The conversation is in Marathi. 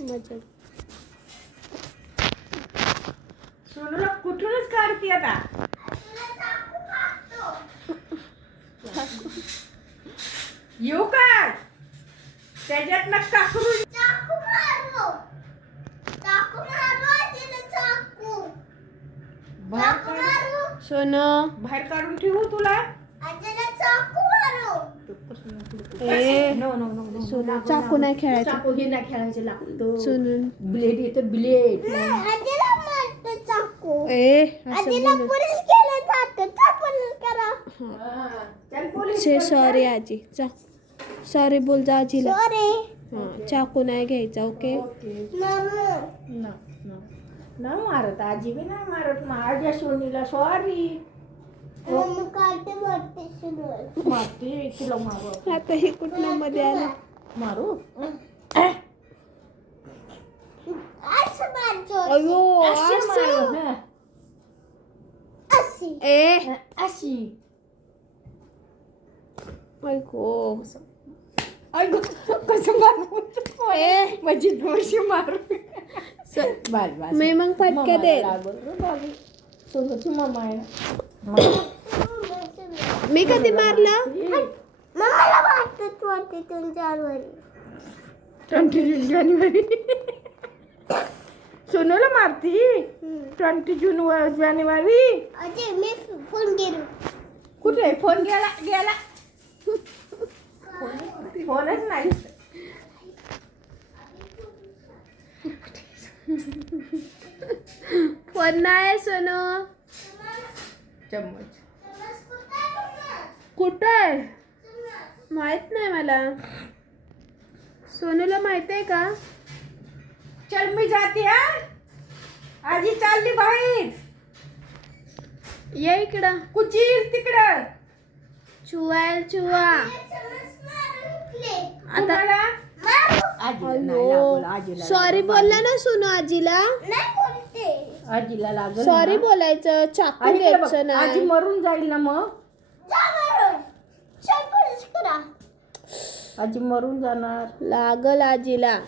मजा. सोनूला कुठूनच काढते आता. येऊ का त्याच्यात ना काकरू. सोनू बाहेर काढून ठेवू तुला. ए no no no no. Sonu चाकू नाही खेळायचं. चाकू हे नाही खेळायचे लागतो. सोनू ब्लेड येतं ब्लेड. ए असं बोलू. सॉरी आजी चा सॉरी बोल जा आजीला. हां चाकू नाही घ्यायचा. ओके ना मारत आजी बी नाही मारत. माझ्या सोनीला सॉरी मारते तुला मारू. आता हे कुठल्या मध्ये आलं. मारू अयो अशी मारू. असं. हं. ए अशी ऐको ऐक कसं मारू. ए माझी दोषी मारू. बाल बाल मी मग फटके दे. सोनूची मम्मा आहे ना. मी कधी मारलं. 20 जानेवारी सोनूला मारती. 20 जानेवारी. कुठे फोन गेला गेला. फोनच नाही. फोन नाही सोनू. चम्मच कुठं आहे माहित नाही मला. सोनूला माहित आहे का. चल मी जाते. हा आजी चालली बाहेर. ये इकडं. कुचील तिकडं. चुवाल चुवा. आता सॉरी बोलला ना सोनू आजीला. आजीला लागल. सॉरी बोलायचं. चाकू घ्यायचं आजी नाही. मरून जाईल ना मग. आजी मरून जाणार. लागल आजीला.